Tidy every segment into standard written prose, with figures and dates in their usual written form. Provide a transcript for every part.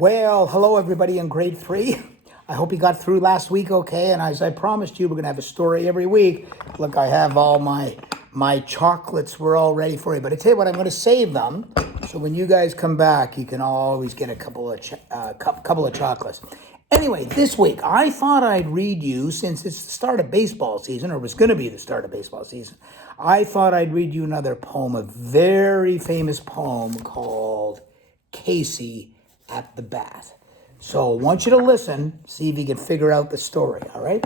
Well, hello everybody in grade 3. I hope you got through last week okay, and as I promised you, we're going to have a story every week. Look, I have all my chocolates were all ready for you, but I tell you what, I'm going to save them, so when you guys come back, you can always get a couple of chocolates. Anyway, this week, I thought I'd read you, since it's the start of baseball season, or was going to be the start of baseball season, I thought I'd read you another poem, a very famous poem called CaseyAtBat. So I want you to listen, see if you can figure out the story, all right?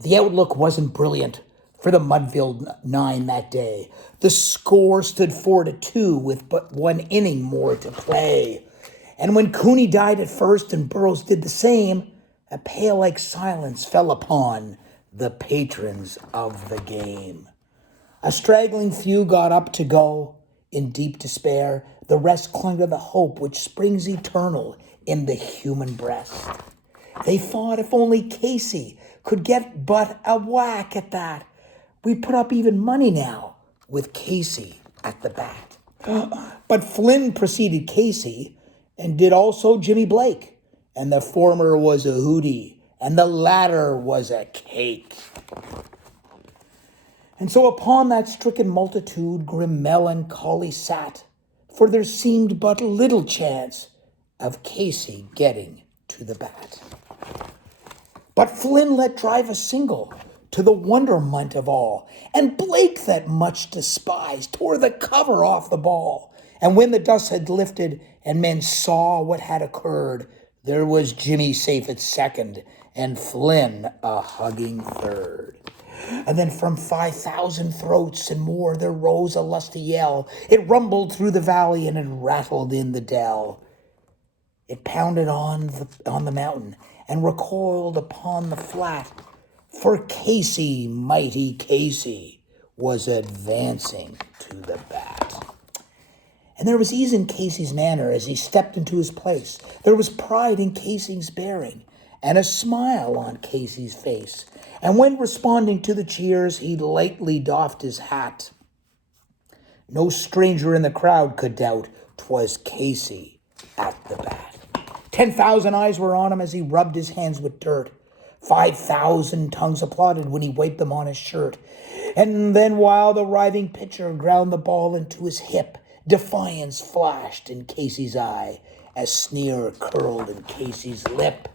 The outlook wasn't brilliant for the Mudville Nine that day. The score stood 4-2 with but one inning more to play. And when Cooney died at first and Burroughs did the same, a pale-like silence fell upon the patrons of the game. A straggling few got up to go in deep despair. The rest clung to the hope which springs eternal in the human breast. They thought if only Casey could get but a whack at that, we'd put up even money now with Casey at the bat. But Flynn preceded Casey and did also Jimmy Blake, and the former was a hootie and the latter was a cake. And so upon that stricken multitude grim melancholy sat, for there seemed but little chance of Casey getting to the bat. But Flynn let drive a single, to the wonderment of all, and Blake, that much despised, tore the cover off the ball. And when the dust had lifted and men saw what had occurred, there was Jimmy safe at second and Flynn a hugging third. And then from 5,000 throats and more there rose a lusty yell. It rumbled through the valley and it rattled in the dell. It pounded on the mountain and recoiled upon the flat. For Casey, mighty Casey, was advancing to the bat. And there was ease in Casey's manner as he stepped into his place. There was pride in Casey's bearing and a smile on Casey's face. And when responding to the cheers, he lightly doffed his hat. No stranger in the crowd could doubt 'twas Casey at the bat. 10,000 eyes were on him as he rubbed his hands with dirt. 5,000 tongues applauded when he wiped them on his shirt. And then while the writhing pitcher ground the ball into his hip, defiance flashed in Casey's eye, a sneer curled in Casey's lip.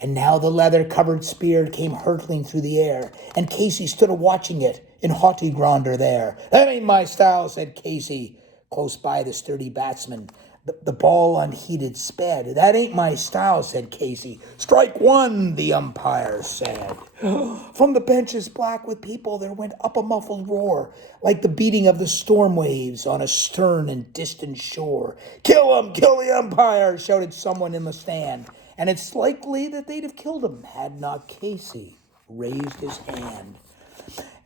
And now the leather-covered spear came hurtling through the air, and Casey stood a-watching it in haughty grandeur there. "That ain't my style," said Casey. Close by the sturdy batsman, the ball unheeded sped. "That ain't my style," said Casey. "Strike one," the umpire said. From the benches black with people there went up a muffled roar, like the beating of the storm waves on a stern and distant shore. "Kill him! Kill the umpire!" shouted someone in the stand. And it's likely that they'd have killed him had not Casey raised his hand.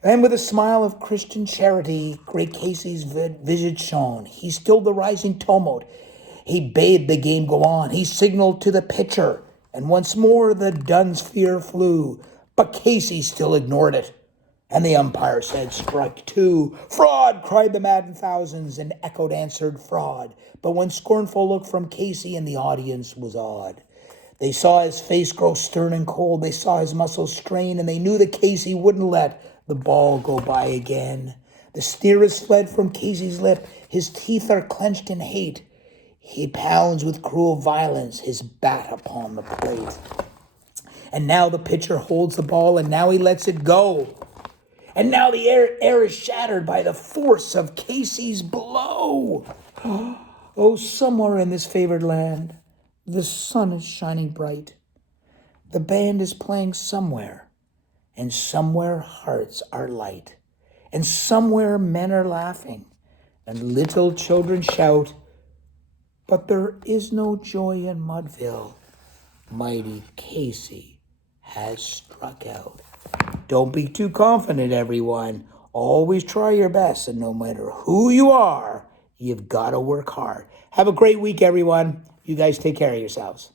And with a smile of Christian charity, great Casey's visage shone. He stilled the rising tumult. He bade the game go on. He signaled to the pitcher, and once more the dun's fear flew. But Casey still ignored it, and the umpire said, "Strike two." "Fraud!" cried the maddened thousands, and echoed answered, "Fraud." But one scornful look from Casey and the audience was awed. They saw his face grow stern and cold. They saw his muscles strain, and they knew that Casey wouldn't let the ball go by again. The sneer has fled from Casey's lip. His teeth are clenched in hate. He pounds with cruel violence his bat upon the plate. And now the pitcher holds the ball, and now he lets it go. And now the air is shattered by the force of Casey's blow. Oh, somewhere in this favored land, the sun is shining bright. The band is playing somewhere, and somewhere hearts are light. And somewhere men are laughing, and little children shout. But there is no joy in Mudville. Mighty Casey has struck out. Don't be too confident, everyone. Always try your best, and no matter who you are, you've got to work hard. Have a great week, everyone. You guys take care of yourselves.